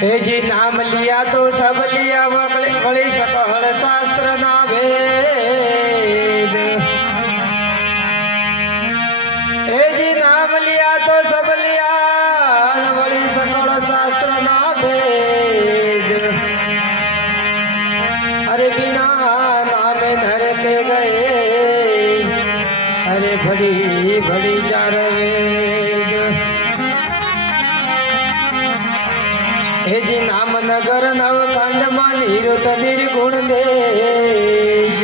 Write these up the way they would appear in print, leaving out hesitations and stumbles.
हे जी नाम लिया तो सब लिया वगले सकल शास्त्र ना भेद। हे जी नाम लिया तो सब लिया वगले सकल शास्त्र ना भेद। अरे बिना नाम धर के गए अरे बड़ी बड़ी जार वेद। हे जी नाम नगर नवखंड में निरुत निर्गुण देश।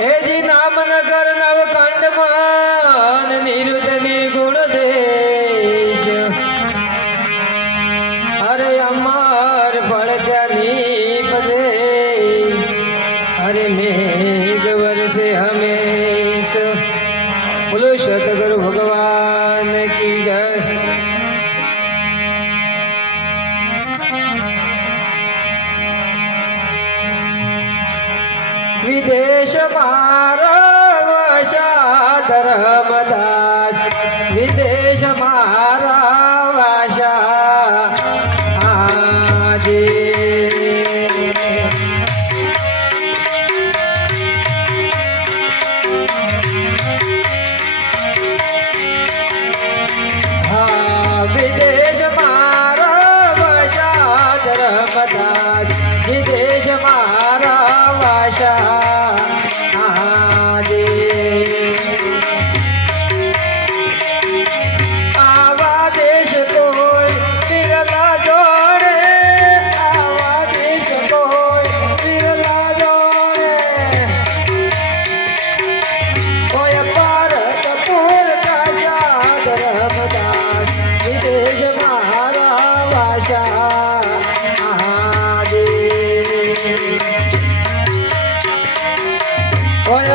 हे जी नाम नगर नवखंड में निरुत निर्गुण देश। अरे अमर बड़ ज्ञानी पदे अरे मेघ वर्षे हमेश। बोलो सतगुरु भगवान की जय। विदेश मारा वशा धर्मदास। विदेश मारा वशा आजे। विदेश मारा वशा धर्मदास। विदेश मारा वशा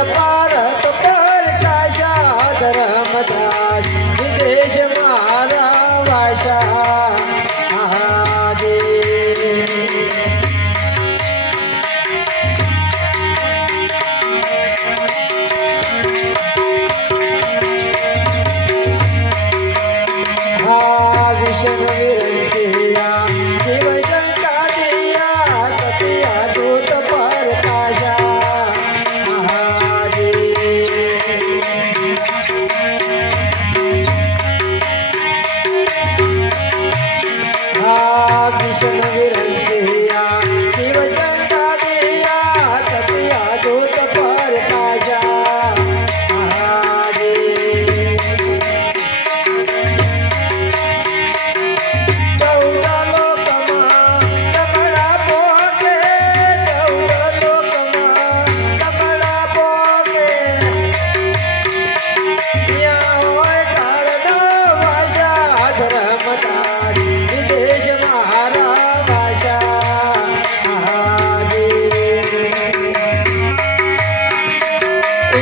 भारत पर काशा धर्मदास। विदेश मारा वाशा आदे। विष्णु विरंतिया शिव शंका दिया सतिया दूत पर काशा। विष्णु विरंतिया शिव चंदा दिया सतिया दूत पर काशा। चौदह लोकमा तमड़ा पोसे। चौदह लोकमा तमड़ा पोसे। यहाँ होय कारणो वाशा धर्मदास। विदेश मारा वाशा आदे।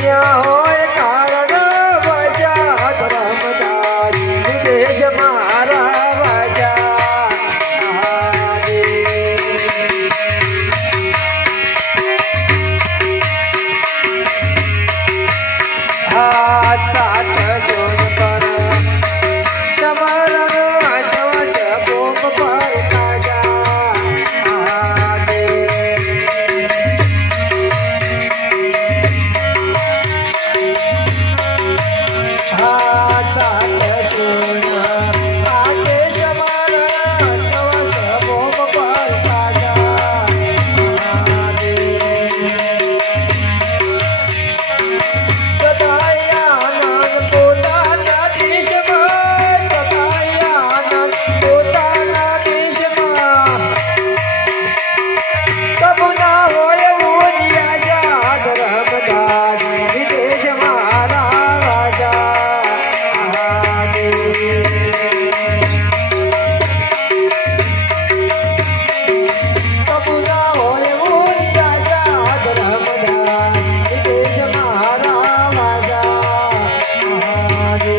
यहाँ होय कारणो वाशा धर्मदास। विदेश मारा वाशा आदे। हाथ सोन पर समरम वश भूप पर काशा आदे। हाथ सोन आगे समरम वश भूप पर काशा आदे। कदाया नाम पोताना देश में। कदाया नाम पोताना देश में। कबू ना होय मोरिया जा धर्मदास। विदेश मारा वाशा आदे। कबू ना होय मोरिया जा धर्मदास। विदेश मारा वाशा आदे।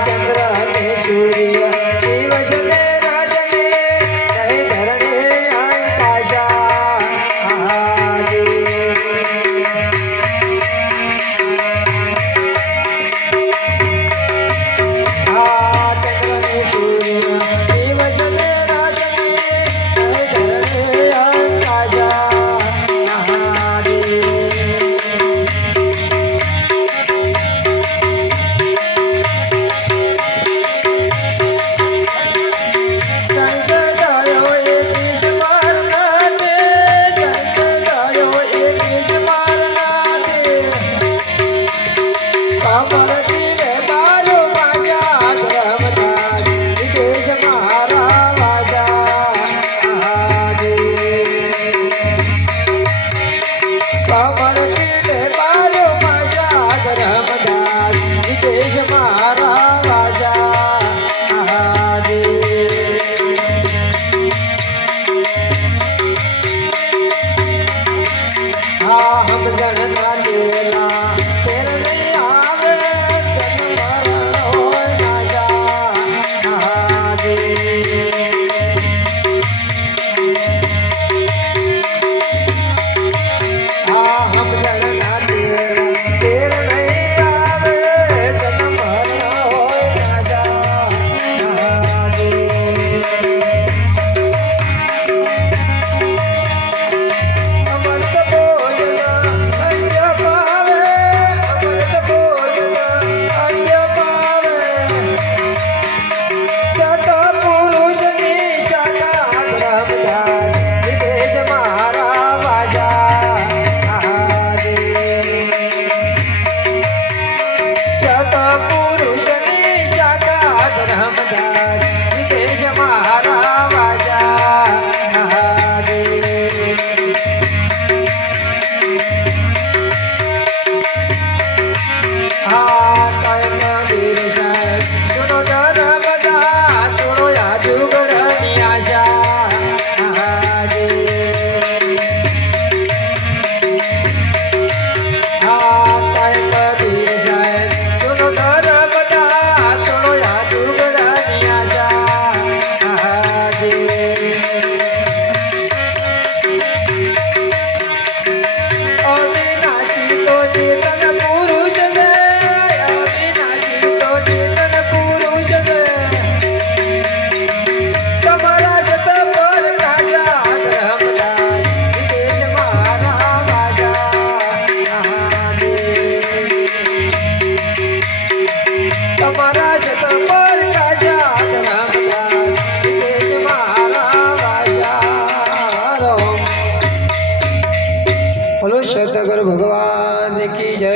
चंद्र ने सूर्य शिव जने राजने नए धरणे आई બોલો સતગુરુ ભગવાન કી જય।